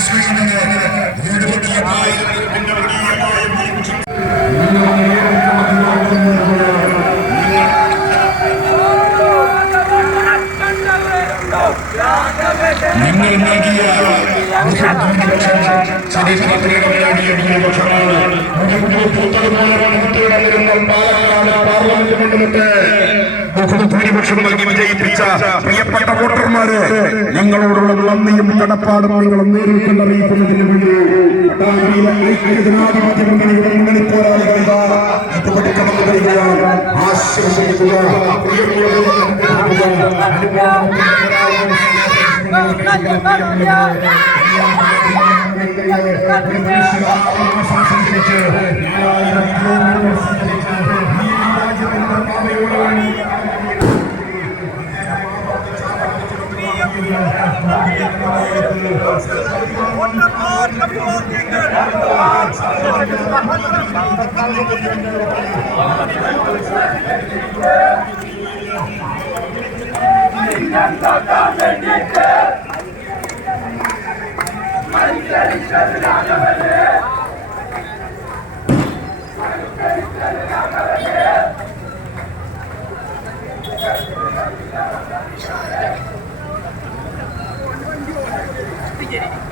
Parliament നൽകിയ ഭൂരിപക്ഷം നൽകി വിജയിപ്പിച്ച പ്രിയപ്പെട്ട വോട്ടർമാര് ഞങ്ങളോടുള്ള നന്ദിയും കടപ്പാടും നിങ്ങൾ നേരിൽ കണ്ടറിയിക്കുന്നതിന് വേണ്ടി ആശംസിക്കുക. ആശംസിക്കുക Yeah. Yeah.